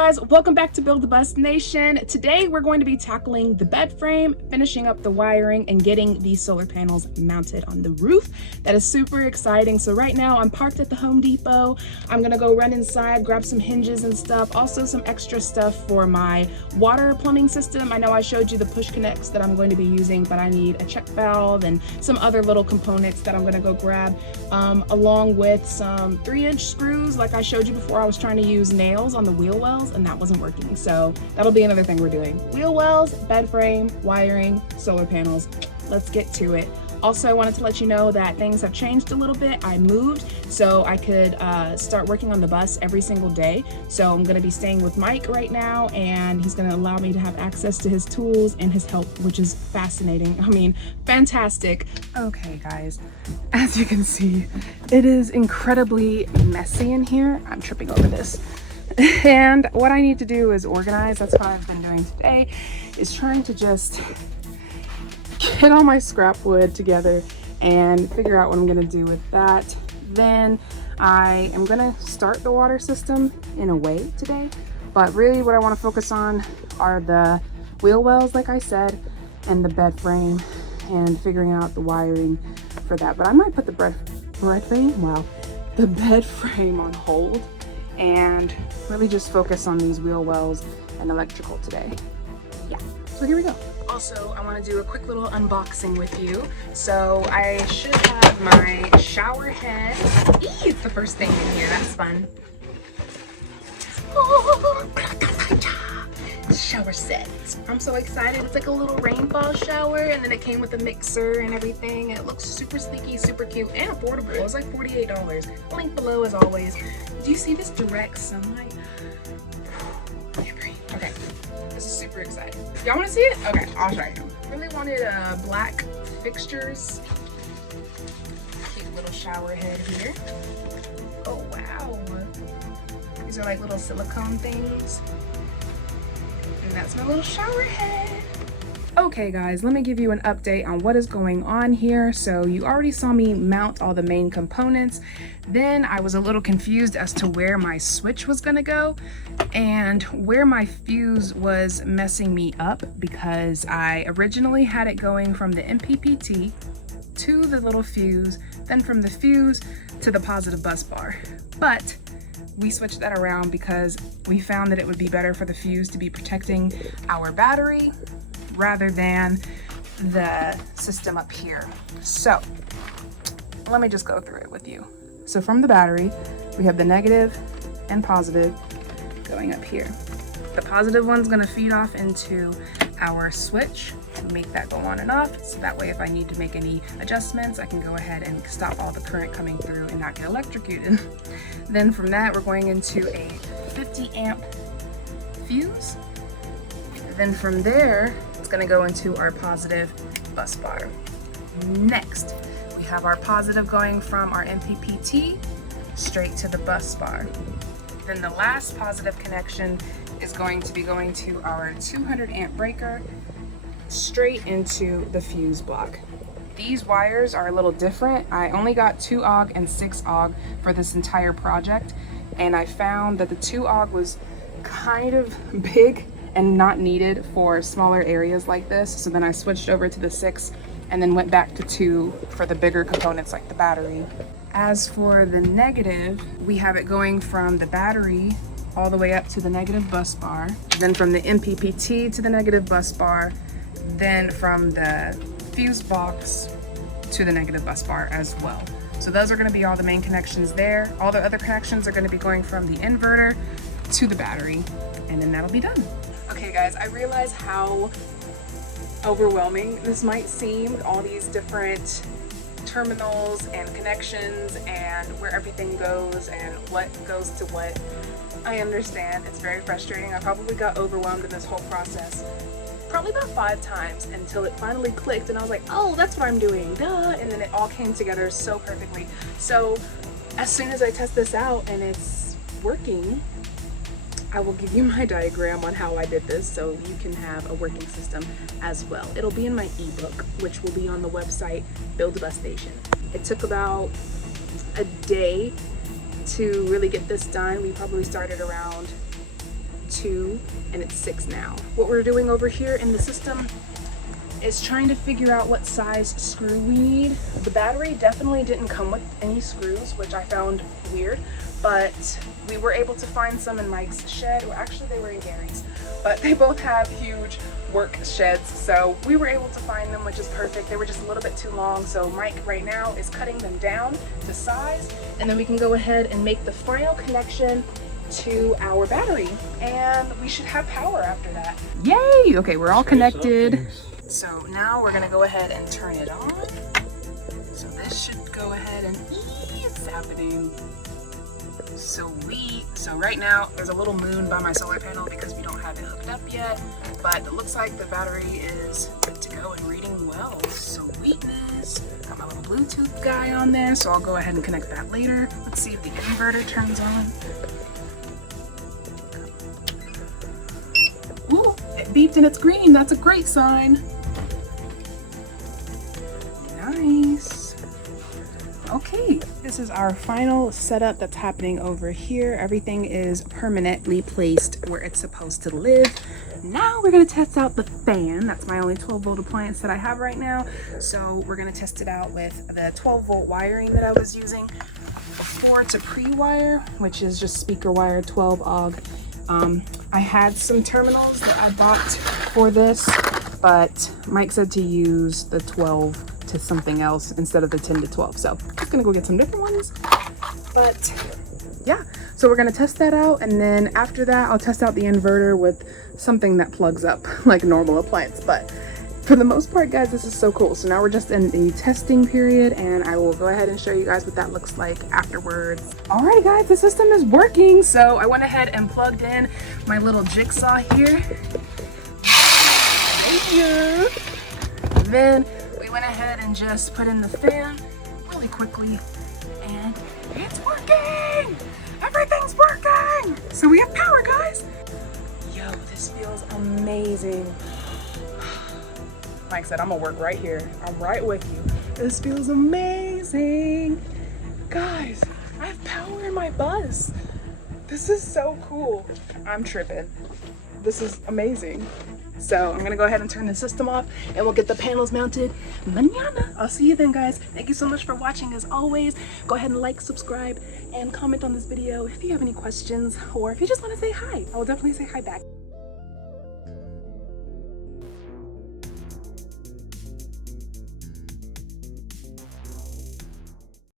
guys, welcome back to Build the Bus Nation. Today we're going to be tackling the bed frame, finishing up the wiring, and getting these solar panels mounted on the roof. That is super exciting. So right now I'm parked at the Home Depot. I'm gonna go run inside, grab some hinges and stuff, also some extra stuff for my water plumbing system. I know I showed you the push connects that I'm going to be using, but I need a check valve and some other little components that I'm gonna go grab, along with some 3-inch screws. Like I showed you before, I was trying to use nails on the wheel wells and that wasn't working. So that'll be another thing we're doing. Wheel wells, bed frame, wiring, solar panels. Let's get to it. Also, I wanted to let you know that things have changed a little bit. I moved so I could start working on the bus every single day. So I'm gonna be staying with Mike right now, and he's gonna allow me to have access to his tools and his help, which is fascinating. I mean, fantastic. Okay guys, as you can see, it is incredibly messy in here. I'm tripping over this. And what I need to do is organize. That's what I've been doing today, is trying to just get all my scrap wood together and figure out what I'm gonna do with that. Then I am gonna start the water system in a way today, but really what I want to focus on are the wheel wells, like I said, and the bed frame, and figuring out the wiring for that. But I might put the bed frame on hold and really just focus on these wheel wells and electrical today. Yeah, so here we go. Also, I want to do a quick little unboxing with you. So I should have my shower head. Eee, it's the first thing in here. That's fun. Oh, shower set. I'm so excited. It's like a little rainfall shower, and then it came with a mixer and everything. It looks super sleeky, super cute, and affordable. It was like $48. Link below as always. Do you see this direct sunlight? Okay. This is super exciting. Y'all want to see it? Okay, I'll show you. Really wanted black fixtures. Cute little shower head here. Oh wow. These are like little silicone things. And that's my little shower head. Okay guys, let me give you an update on what is going on here. So you already saw me mount all the main components. Then I was a little confused as to where my switch was gonna go and where my fuse was messing me up, because I originally had it going from the MPPT to the little fuse, then from the fuse to the positive bus bar. But we switched that around because we found that it would be better for the fuse to be protecting our battery rather than the system up here. So let me just go through it with you. So from the battery, we have the negative and positive going up here. The positive one's gonna feed off into our switch and make that go on and off. So that way, if I need to make any adjustments, I can go ahead and stop all the current coming through and not get electrocuted. Then from that, we're going into a 50 amp fuse. Then from there, it's gonna go into our positive bus bar. Next, we have our positive going from our MPPT straight to the bus bar. Then the last positive connection is going to be going to our 200 amp breaker straight into the fuse block. These wires are a little different. I only got 2 AUG and 6 AUG for this entire project, and I found that the 2 AUG was kind of big and not needed for smaller areas like this. So then I switched over to the 6 and then went back to 2 for the bigger components like the battery. As for the negative, we have it going from the battery all the way up to the negative bus bar, then from the MPPT to the negative bus bar, then from the fuse box to the negative bus bar as well. So those are going to be all the main connections there. All the other connections are going to be going from the inverter to the battery, and then that'll be done. Okay guys, I realize how overwhelming this might seem, all these different terminals and connections and where everything goes and what goes to what. I understand, it's very frustrating. I probably got overwhelmed in this whole process probably about 5 times until it finally clicked and I was like, oh, that's what I'm doing, duh, and then it all came together so perfectly. So as soon as I test this out and it's working, I will give you my diagram on how I did this so you can have a working system as well. It'll be in my ebook, which will be on the website Build the Bus Nation. It took about a day to really get this done. We probably started around 2, and it's 6 now. What we're doing over here in the system is trying to figure out what size screw we need. The battery definitely didn't come with any screws, which I found weird, but we were able to find some in Mike's shed, or actually they were in Gary's, but they both have huge work sheds, so we were able to find them, which is perfect. They were just a little bit too long, so Mike right now is cutting them down to size, and then we can go ahead and make the final connection to our battery, and we should have power after that. Yay! Okay, we're all connected. So now we're gonna go ahead and turn it on. So this should go ahead and it's happening. Sweet. So right now there's a little moon by my solar panel because we don't have it hooked up yet, but it looks like the battery is good to go and reading well. Sweetness. Got my little Bluetooth guy on there, so I'll go ahead and connect that later. Let's see if the inverter turns on. Ooh, it beeped and it's green. That's a great sign. Nice. Okay, this is our final setup that's happening over here. Everything is permanently placed where it's supposed to live. Now we're gonna test out the fan. That's my only 12-volt appliance that I have right now. So we're gonna test it out with the 12-volt wiring that I was using before to pre-wire, which is just speaker wire 12 AUG. I had some terminals that I bought for this, but Mike said to use the 12 to something else instead of the 10 to 12. So I'm just gonna go get some different ones. But yeah, so we're gonna test that out, and then after that I'll test out the inverter with something that plugs up like a normal appliance. But for the most part, guys, this is so cool. So now we're just in the testing period, and I will go ahead and show you guys what that looks like afterwards. Alrighty guys, the system is working. So I went ahead and plugged in my little jigsaw here. Thank you. And then we went ahead and just put in the fan really quickly, and it's working! Everything's working! So we have power, guys. Yo, this feels amazing. Mike said, I'm gonna work right here. I'm right with you. This feels amazing. Guys, I have power in my bus. This is so cool. I'm tripping. This is amazing. So I'm gonna go ahead and turn the system off, and we'll get the panels mounted mañana. I'll see you then, guys. Thank you so much for watching. As always, go ahead and like, subscribe, and comment on this video if you have any questions, or if you just want to say hi. I will definitely say hi back.